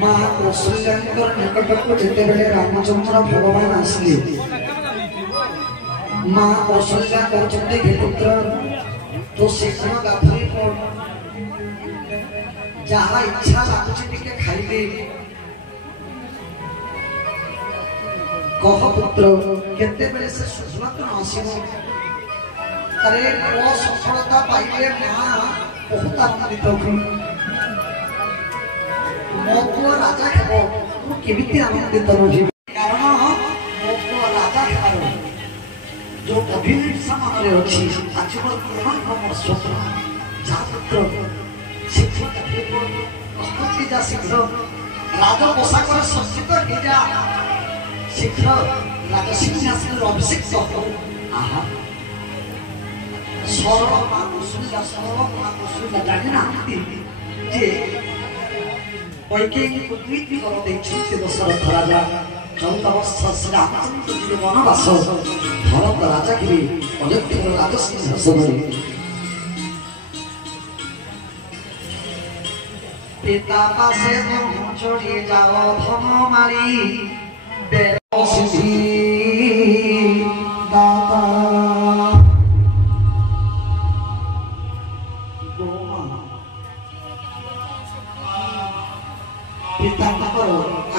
माँ कौशल्याकर निकट को जिते बेले रामचंद्र भगवान आसले माँ कौशल्या कहते हे पुत्र तो शीघ्र गाधोई पड़ जहाँ इच्छा लगुच खाइबे कह पुत्र केते बेले से सुस्वादन आसीबो अरे वो सफलता पाइले माँ बहुत आनंदित हो मो पुओ राजा हेबो मु केमिति आनंदित रही कारण मो पुओ राजा हेबार जो अभिलाषा मनरे अछि आज मोर पूर्ण मोर स्वप्न जा पुत्र शीघ्र कहते जा शीघ्र राज पोशाकर सज्जित हो जा शीघ्र राज सिंहासन अभिषेक हो आहा सरल माँ कौशल्या जानी ना जे वैकेयी कुटनीति कर देखते दशरथ राजा 14 वर्ष श्री रामचंद्र जी वनवास भरत राजा के अयोध्या राजसिंहासन पिता पासे तुम छोड़ी जाओ धन मारी सिद्धि दाता पिता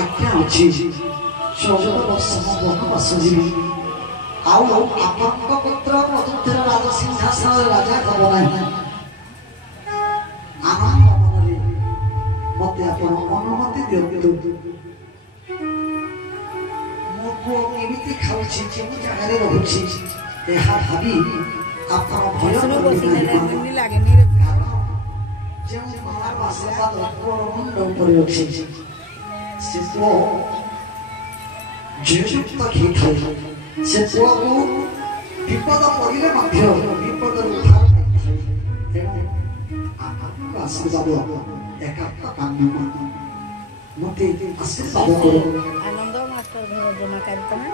आज्ञा अच्छी 14 वर्ष वनवास जीवी आपण पुत्र अयोध्या राजसिंहासन राजा हब ना आनंद मन मत अनुमति दिंतु मो पुओ केमिति खाऊछि केउ जगारे रहुछि एहा भाबी आपण भय लागेनी जो मार आशीर्वाद मुंड ऊपर अछि से पुओ जेजुक्त घी खाए से पुओ को विपद पड़िले मध्य विपद उद्धार पाइଥାଏ आपको आशीर्वाद एकात्म काम्य मते आशीर्वाद करो आनंद मास्टर घर जमा करतना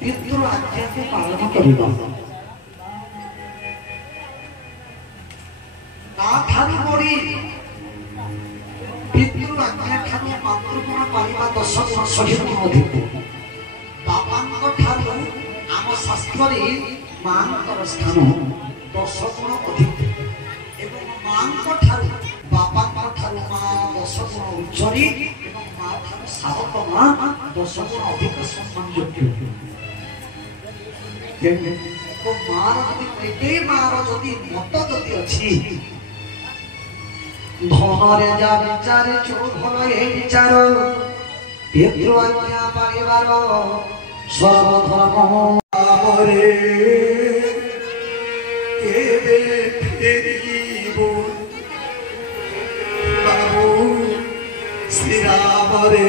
पितृ आज्ञा को पालन करिबा ठारू बड़ी पितृ आज्ञा ठारू मातृगुण पाइबा 10 गुण 100 गुण अधिक बापा ठारू आम शास्त्र मां स्थान 10 गुण अधिक एवं मां ठारू बापा ठारू मां 10 गुण उच्चरी एवं मां ठारू सावक मां 10 गुण अधिक सम्मान योग्य को मार यदि मार यदि मत यदि अछि धनरे जा विचार चो भल ए विचार पितृ आज्ञा परिवार सर्वधर्म आमरे केबे फेरिबो बाबू श्री राम रे